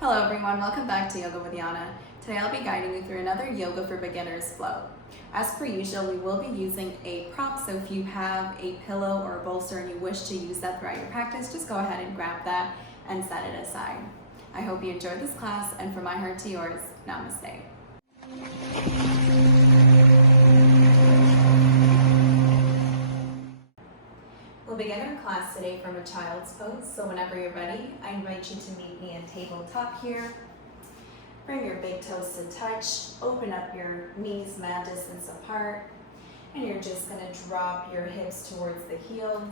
Hello everyone, welcome back to Yoga with Yana. Today I'll be guiding you through another Yoga for Beginners flow. As per usual, we will be using a prop, so if you have a pillow or a bolster and you wish to use that throughout your practice, just go ahead and grab that and set it aside. I hope you enjoyed this class, and from my heart to yours, Namaste. We'll begin our class today from a child's pose, so whenever you're ready, I invite you to meet me in tabletop here. Bring your big toes to touch, open up your knees mat distance apart, and you're just going to drop your hips towards the heels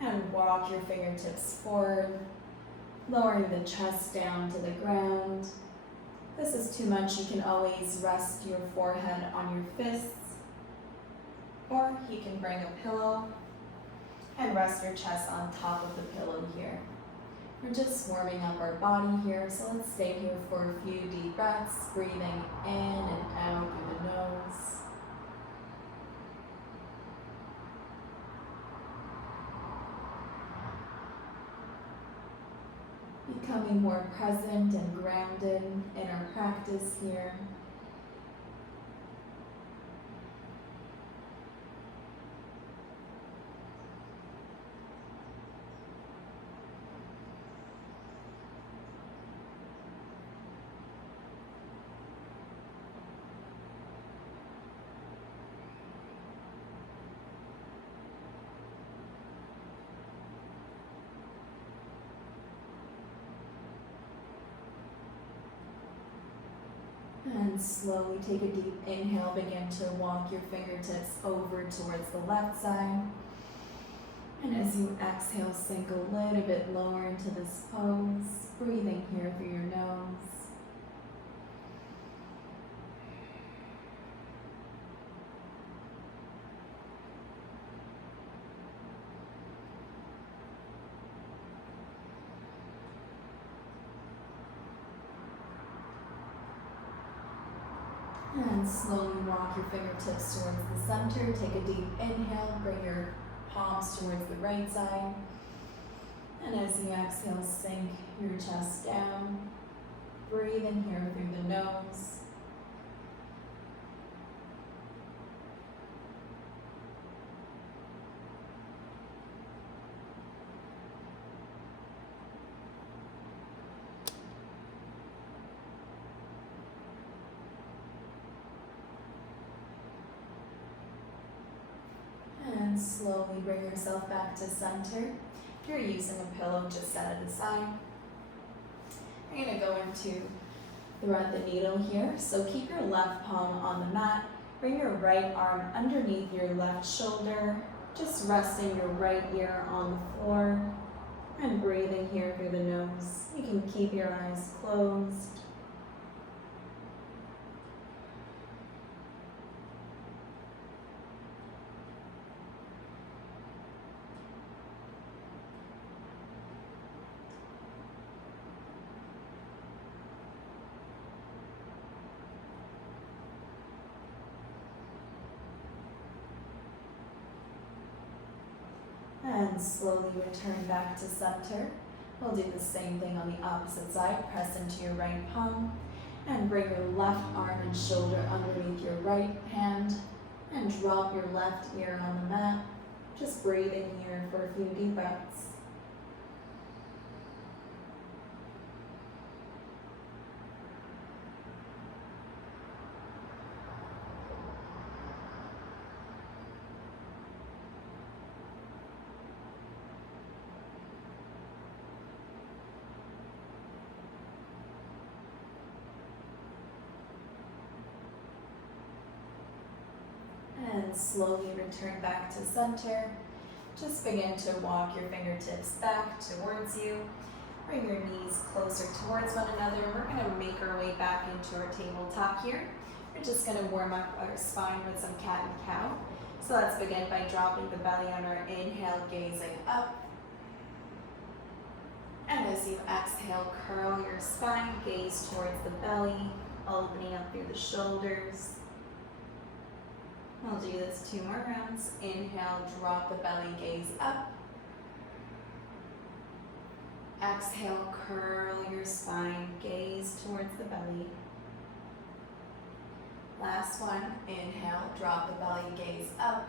and walk your fingertips forward, lowering the chest down to the ground. If this is too much, you can always rest your forehead on your fists, or you can bring a pillow and rest your chest on top of the pillow here. We're just warming up our body here, so let's stay here for a few deep breaths, breathing in and out through the nose. Becoming more present and grounded in our practice here. And slowly take a deep inhale, begin to walk your fingertips over towards the left side. And as you exhale, sink a little bit lower into this pose, breathing here through your nose. And slowly walk your fingertips towards the center. Take a deep inhale, bring your palms towards the right side. And as you exhale, sink your chest down. Breathe in here through the nose. And slowly bring yourself back to center. If you're using a pillow, just set it aside. You're going to go into thread the needle here. So keep your left palm on the mat. Bring your right arm underneath your left shoulder. Just resting your right ear on the floor. And breathing here through the nose. You can keep your eyes closed. And slowly return back to center. We'll do the same thing on the opposite side. Press into your right palm and bring your left arm and shoulder underneath your right hand and drop your left ear on the mat. Just breathing here for a few deep breaths. And slowly return back to center. Just begin to walk your fingertips back towards you. Bring your knees closer towards one another. We're going to make our way back into our tabletop here. We're just going to warm up our spine with some cat and cow. So let's begin by dropping the belly on our inhale, gazing up. And as you exhale, curl your spine, gaze towards the belly, opening up through the shoulders. I'll do this 2 more rounds. Inhale, drop the belly, gaze up. Exhale, curl your spine, gaze towards the belly. Last one, inhale, drop the belly, gaze up.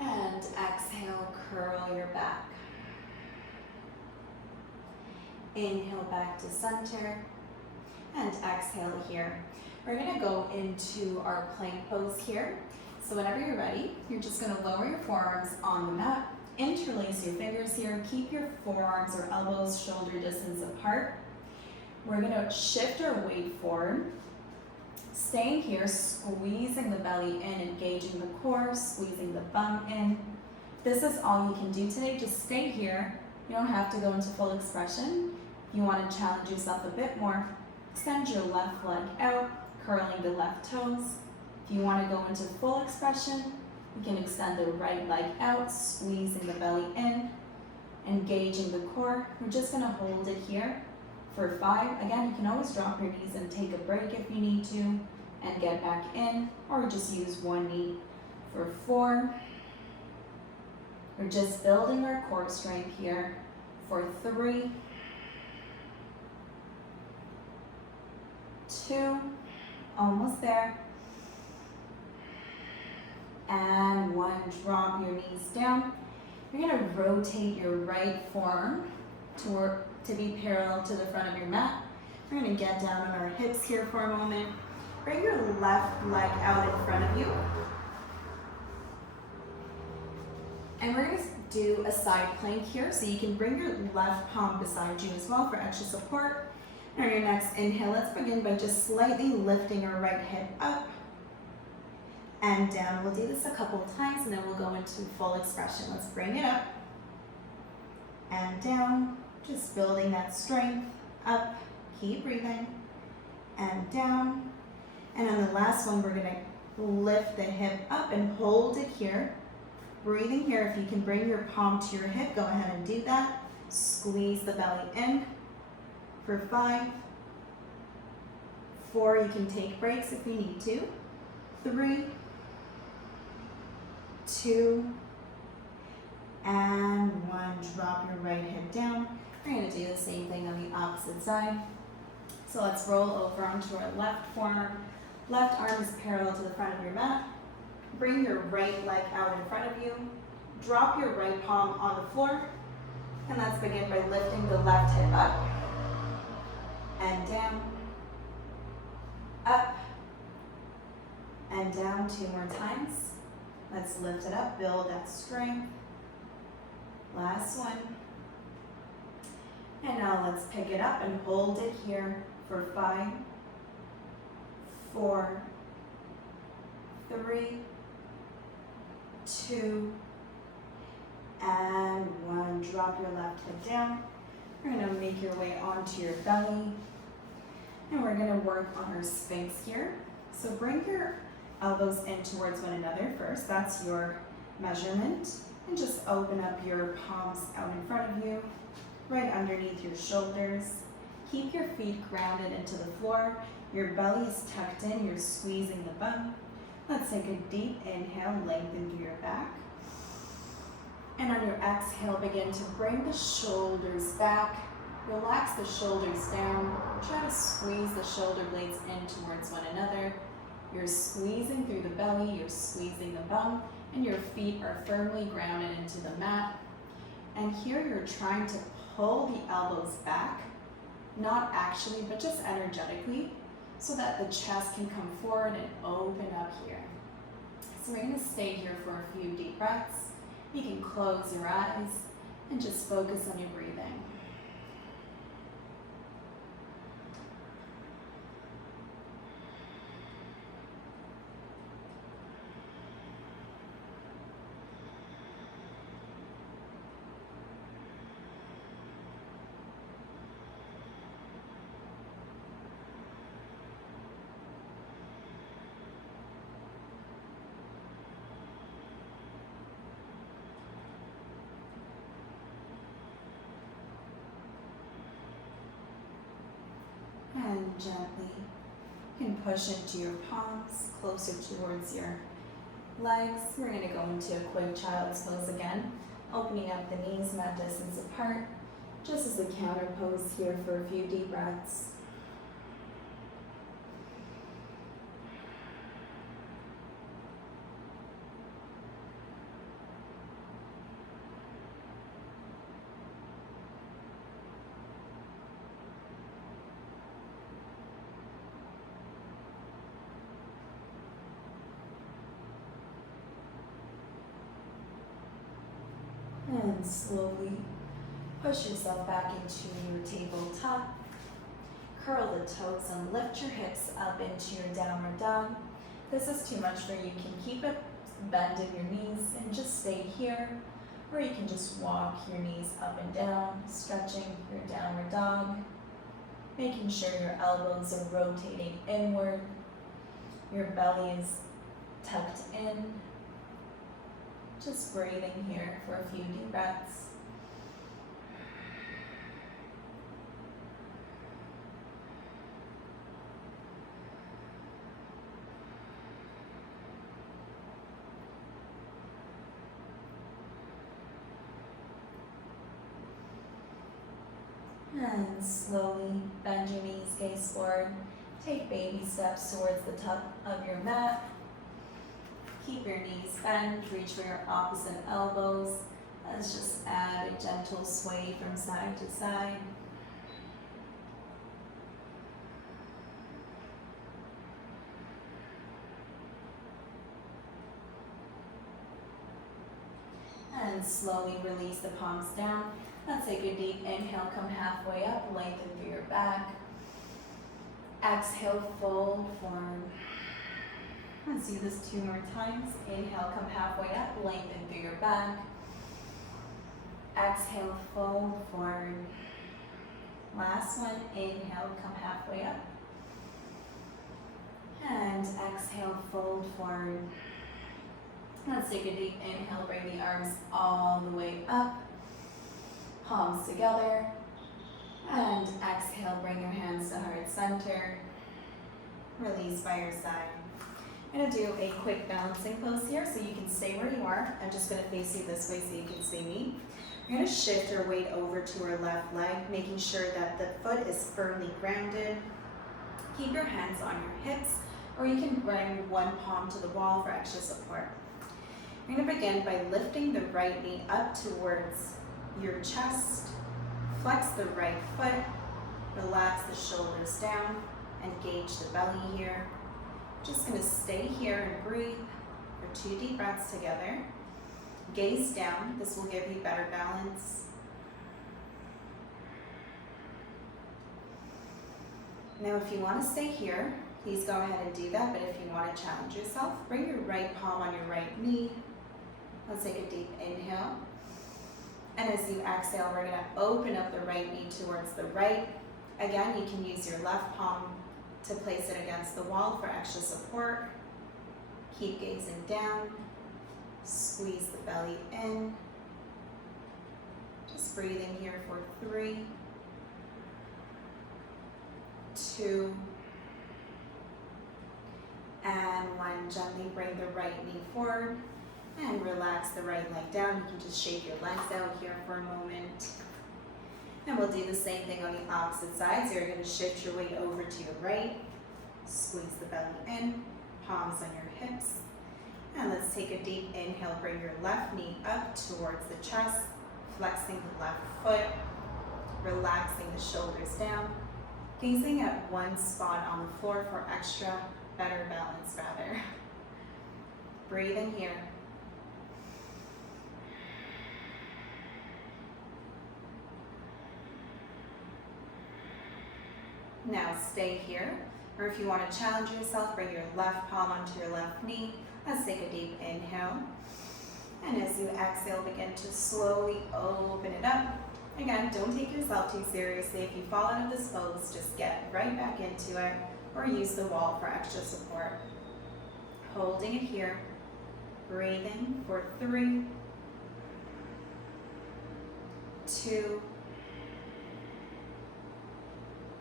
And exhale, curl your back. Inhale back to center. And exhale here. We're gonna go into our plank pose here. So whenever you're ready, you're just gonna lower your forearms on the mat, interlace your fingers here, keep your forearms or elbows shoulder distance apart. We're gonna shift our weight forward. Staying here, squeezing the belly in, engaging the core, squeezing the bum in. This is all you can do today. Just stay here. You don't have to go into full expression. If you want to challenge yourself a bit more, extend your left leg out, curling the left toes. If you want to go into full expression, you can extend the right leg out, squeezing the belly in, engaging the core. We're just going to hold it here for 5. Again, you can always drop your knees and take a break if you need to and get back in, or just use one knee for 4. We're just building our core strength here for 3, 2, almost there, and 1. Drop your knees down. You're going to rotate your right forearm to be parallel to the front of your mat. We're going to get down on our hips here for a moment. Bring your left leg out in front of you. And we're going to do a side plank here, so you can bring your left palm beside you as well for extra support. And on your next inhale, let's begin by just slightly lifting our right hip up and down. We'll do this a couple of times and then we'll go into full expression. Let's bring it up and down, just building that strength. Up, keep breathing, and down. And on the last one, we're gonna lift the hip up and hold it here. Breathing here, if you can bring your palm to your hip, go ahead and do that. Squeeze the belly in for 5, 4, you can take breaks if you need to. 3, 2, and 1. Drop your right hip down. We're gonna do the same thing on the opposite side. So let's roll over onto our left forearm. Left arm is parallel to the front of your mat. Bring your right leg out in front of you. Drop your right palm on the floor. And let's begin by lifting the left hip up and down, up and down. 2 more times. Let's lift it up, build that strength. Last one. And now let's pick it up and hold it here for 5, 4, 3, 2, and 1. Drop your left hip down. We're going to make your way onto your belly. And we're going to work on our Sphinx here. So bring your elbows in towards one another first. That's your measurement. And just open up your palms out in front of you, right underneath your shoulders. Keep your feet grounded into the floor. Your belly is tucked in. You're squeezing the bum. Let's take a deep inhale, lengthen through your back. And on your exhale, begin to bring the shoulders back. Relax the shoulders down. Try to squeeze the shoulder blades in towards one another. You're squeezing through the belly, you're squeezing the bum, and your feet are firmly grounded into the mat. And here you're trying to pull the elbows back, not actually, but just energetically, so that the chest can come forward and open up here. So we're going to stay here for a few deep breaths. You can close your eyes and just focus on your breathing. And gently, you can push into your palms, closer towards your legs. We're going to go into a quick child's pose again. Opening up the knees, mat distance apart, just as a counter pose here for a few deep breaths. And slowly push yourself back into your tabletop. Curl the toes and lift your hips up into your downward dog. If this is too much for you, you can keep it bend in your knees and just stay here. Or you can just walk your knees up and down, stretching your downward dog. Making sure your elbows are rotating inward. Your belly is tucked in. Just breathing here for a few deep breaths. And slowly bend your knees, gaze forward. Take baby steps towards the top of your mat. Keep your knees bent, reach for your opposite elbows. Let's just add a gentle sway from side to side. And slowly release the palms down. Let's take a deep inhale, come halfway up, lengthen through your back. Exhale, fold forward. Let's do this 2 more times. Inhale, come halfway up, lengthen through your back. Exhale, fold forward. Last one, inhale, come halfway up. And exhale, fold forward. Let's take a deep inhale, bring the arms all the way up. Palms together. And exhale, bring your hands to heart center. Release by your side. I'm going to do a quick balancing pose here so you can stay where you are. I'm just going to face you this way so you can see me. We're going to shift our weight over to our left leg, making sure that the foot is firmly grounded. Keep your hands on your hips, or you can bring one palm to the wall for extra support. We're going to begin by lifting the right knee up towards your chest. Flex the right foot, relax the shoulders down, and gauge the belly here. Just going to stay here and breathe for 2 deep breaths together. Gaze down. This will give you better balance. Now, if you want to stay here, please go ahead and do that. But if you want to challenge yourself, bring your right palm on your right knee. Let's take a deep inhale. And as you exhale, we're going to open up the right knee towards the right. Again, you can use your left palm to place it against the wall for extra support. Keep gazing down. Squeeze the belly in. Just breathing here for 3, 2, and 1. Gently bring the right knee forward and relax the right leg down. You can just shake your legs out here for a moment. And we'll do the same thing on the opposite side. So you're going to shift your weight over to your right. Squeeze the belly in, palms on your hips. And let's take a deep inhale. Bring your left knee up towards the chest, flexing the left foot, relaxing the shoulders down, gazing at one spot on the floor for extra, better balance rather. Breathe in here. Now stay here, or if you want to challenge yourself, bring your left palm onto your left knee. Let's take a deep inhale. And as you exhale, begin to slowly open it up. Again, don't take yourself too seriously. If you fall out of this pose, just get right back into it, or use the wall for extra support. Holding it here, breathing for 3, 2,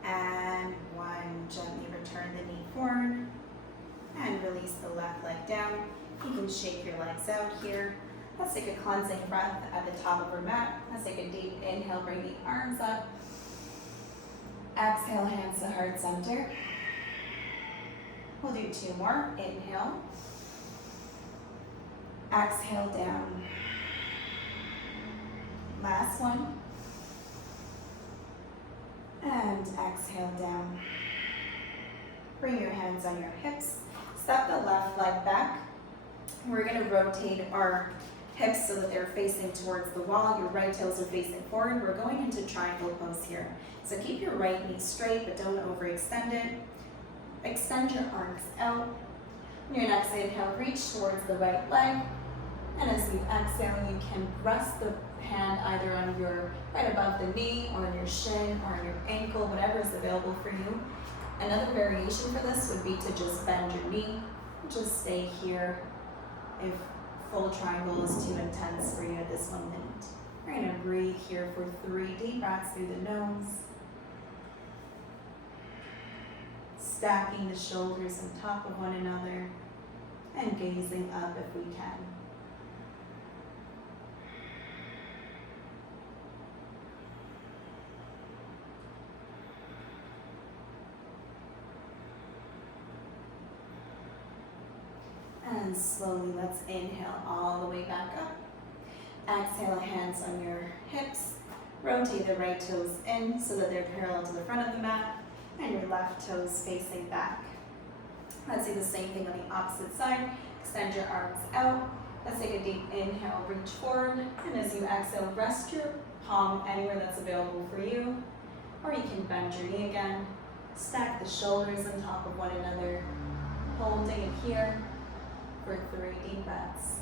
and 1. Gently return the knee forward and release the left leg down. You can shake your legs out here. Let's take a cleansing breath at the top of our mat. Let's take a deep inhale, bring the arms up. Exhale, hands to heart center. We'll do 2 more. Inhale. Exhale down. Last one. And exhale down. Bring your hands on your hips. Step the left leg back. We're going to rotate our hips so that they're facing towards the wall. Your right toes are facing forward. We're going into triangle pose here. So keep your right knee straight, but don't overextend it. Extend your arms out. On your next inhale, reach towards the right leg. And as you exhale, you can rest the hand either on your right above the knee or on your shin or on your ankle, whatever is available for you. Another variation for this would be to just bend your knee. Just stay here if full triangle is too intense for you at this moment. We're going to breathe here for 3 deep breaths through the nose. Stacking the shoulders on top of one another and gazing up if we can. And slowly, let's inhale all the way back up. Exhale, hands on your hips. Rotate the right toes in so that they're parallel to the front of the mat, and your left toes facing back. Let's do the same thing on the opposite side. Extend your arms out. Let's take a deep inhale, reach forward, and as you exhale, rest your palm anywhere that's available for you, or you can bend your knee again. Stack the shoulders on top of one another, holding it here for 3 deep breaths.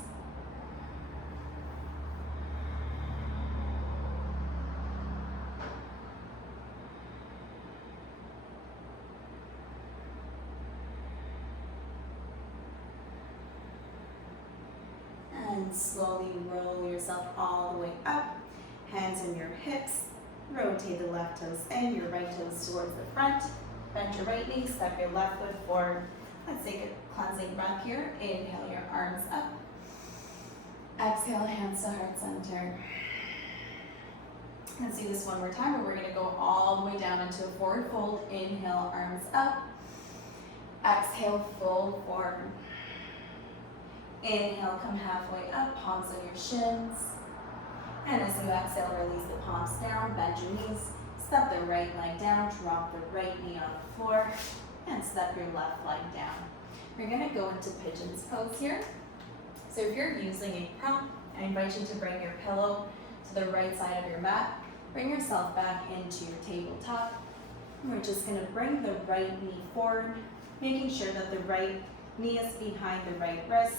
And slowly roll yourself all the way up. Hands on your hips. Rotate the left toes in, your right toes towards the front. Bend your right knee, step your left foot forward. Let's take a cleansing breath here. Inhale your arms up. Exhale, hands to heart center. Let's do this one more time, and we're going to go all the way down into a forward fold. Inhale, arms up. Exhale, fold forward. Inhale, come halfway up, palms on your shins. And as you exhale, release the palms down, bend your knees. Step the right leg down, drop the right knee on the floor, and step your left leg down. We're going to go into pigeon's pose here. So if you're using a prop, I invite you to bring your pillow to the right side of your mat. Bring yourself back into your tabletop. And we're just going to bring the right knee forward, making sure that the right knee is behind the right wrist.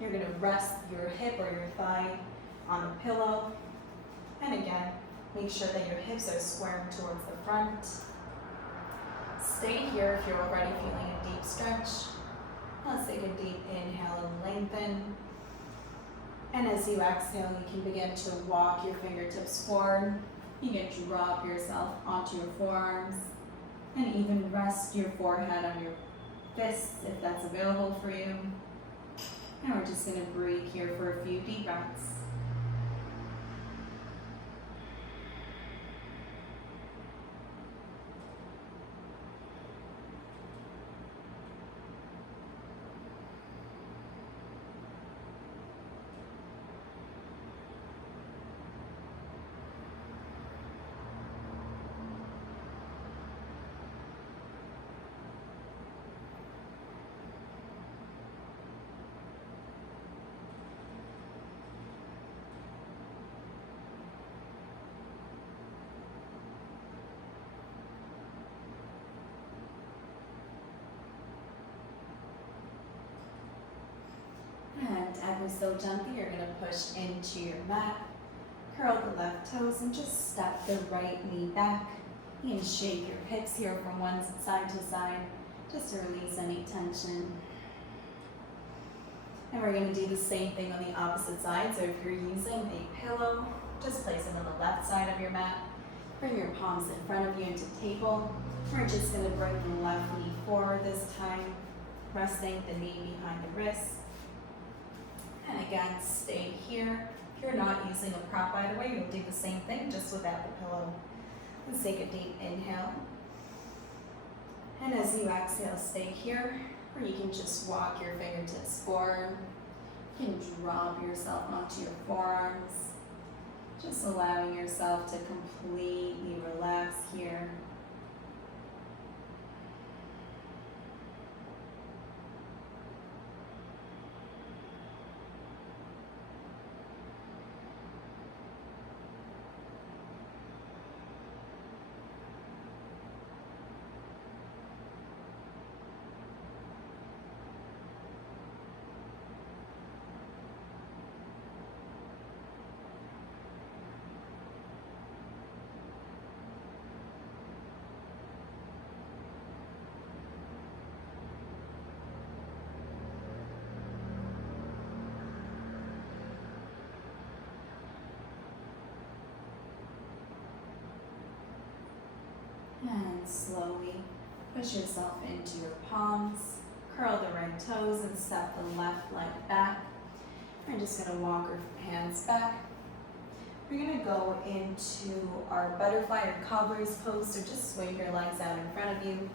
You're going to rest your hip or your thigh on the pillow. And again, make sure that your hips are squaring towards the front. Stay here if you're already feeling a deep stretch. Let's take a deep inhale and lengthen. And as you exhale, you can begin to walk your fingertips forward. You can drop yourself onto your forearms and even rest your forehead on your fists if that's available for you. And we're just going to breathe here for a few deep breaths. And ever so gently, you're going to push into your mat. Curl the left toes and just step the right knee back. You can shake your hips here from one side to side, just to release any tension. And we're going to do the same thing on the opposite side. So if you're using a pillow, just place it on the left side of your mat. Bring your palms in front of you into table. We're just going to bring the left knee forward this time, resting the knee behind the wrist. And again, stay here. If you're not using a prop, by the way, you'll do the same thing, just without the pillow. Let's take a deep inhale. And as you exhale, stay here, or you can just walk your fingertips forward. You can drop yourself onto your forearms, just allowing yourself to completely relax here. And slowly push yourself into your palms, curl the right toes and step the left leg back. We're just going to walk our hands back. We're going to go into our butterfly or cobbler's pose, so just swing your legs out in front of you.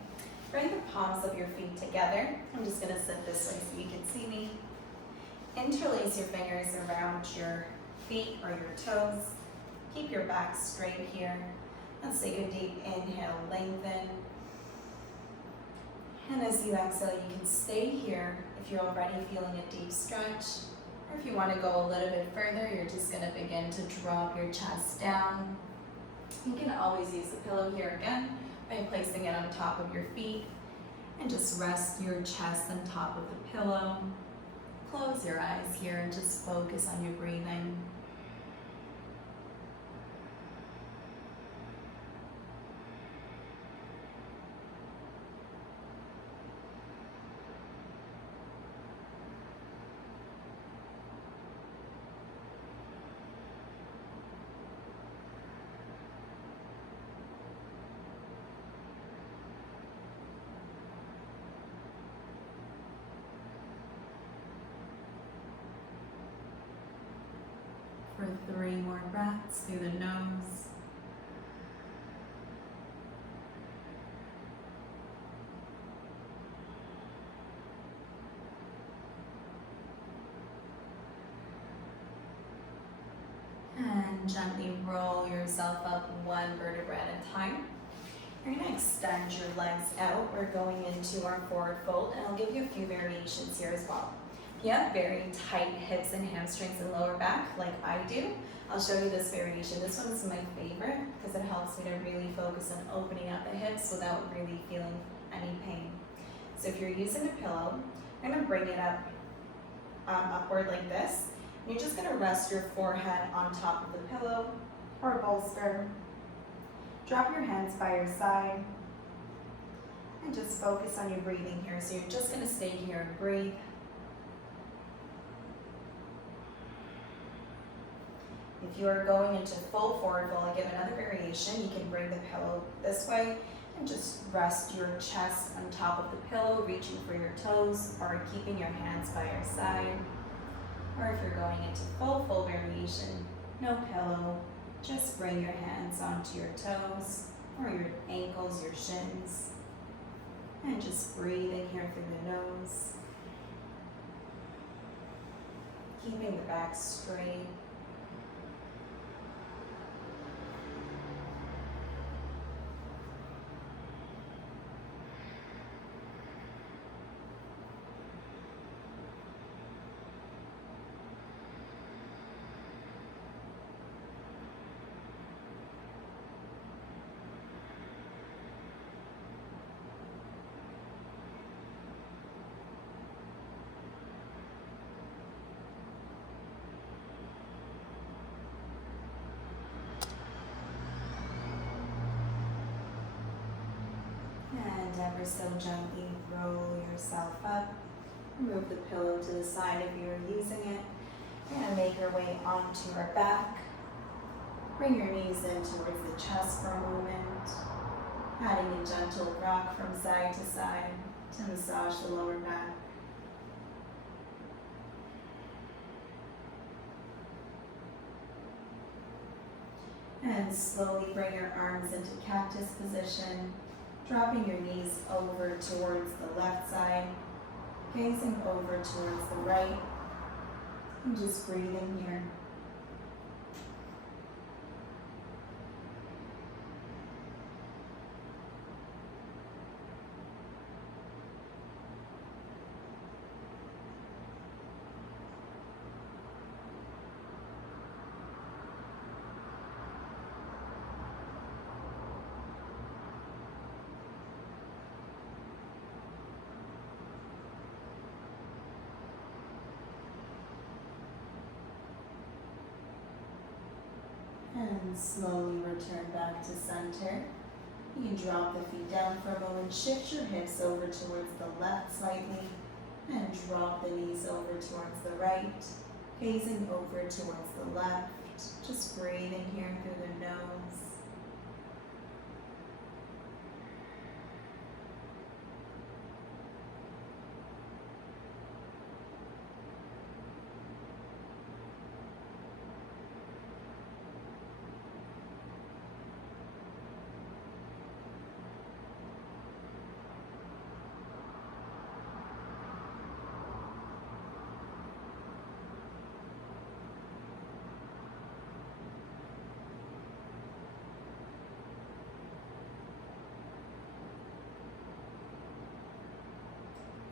Bring the palms of your feet together. I'm just going to sit this way so you can see me. Interlace your fingers around your feet or your toes. Keep your back straight here. Let's take a deep inhale, lengthen. And as you exhale, you can stay here if you're already feeling a deep stretch. Or if you want to go a little bit further, you're just going to begin to drop your chest down. You can always use a pillow here again by placing it on top of your feet. And just rest your chest on top of the pillow. Close your eyes here and just focus on your breathing. For 3 more breaths through the nose. And gently roll yourself up 1 vertebra at a time. You're going to extend your legs out. We're going into our forward fold, and I'll give you a few variations here as well. If you have very tight hips and hamstrings and lower back, like I do, I'll show you this variation. This one is my favorite because it helps me to really focus on opening up the hips without really feeling any pain. So if you're using a pillow, you're going to bring it up upward like this. And you're just going to rest your forehead on top of the pillow or bolster. Drop your hands by your side and just focus on your breathing here. So you're just going to stay here and breathe. If you are going into full forward fold, I'll give another variation. You can bring the pillow this way and just rest your chest on top of the pillow, reaching for your toes or keeping your hands by your side. Or if you're going into full variation, no pillow, just bring your hands onto your toes or your ankles, your shins, and just breathing here through the nose. Keeping the back straight. And ever so gently roll yourself up. Move the pillow to the side if you're using it. We're going to make our way onto our back. Bring your knees in towards the chest for a moment. Adding a gentle rock from side to side to massage the lower back. And slowly bring your arms into cactus position, dropping your knees over towards the left side, gazing over towards the right, and just breathing here. And slowly return back to center. You can drop the feet down for a moment, shift your hips over towards the left slightly, and drop the knees over towards the right, gazing over towards the left, just breathing here through the nose.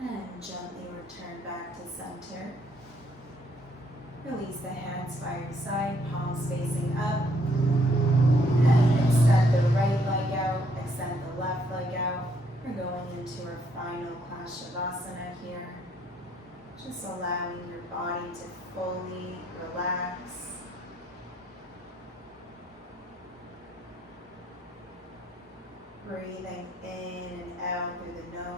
And gently return back to center. Release the hands by your side, palms facing up. And extend the right leg out, extend the left leg out. We're going into our final Shavasana here. Just allowing your body to fully relax. Breathing in and out through the nose.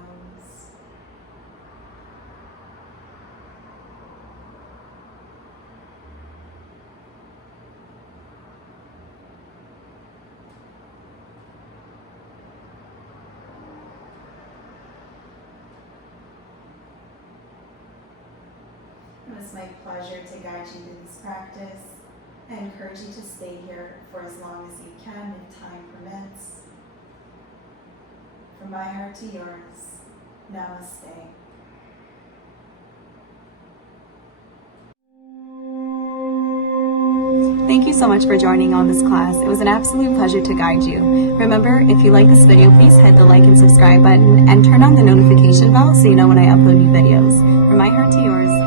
It was my pleasure to guide you through this practice. I encourage you to stay here for as long as you can if time permits. From my heart to yours, Namaste. Thank you so much for joining on this class. It was an absolute pleasure to guide you. Remember, if you like this video, please hit the like and subscribe button and turn on the notification bell so you know when I upload new videos. From my heart to yours,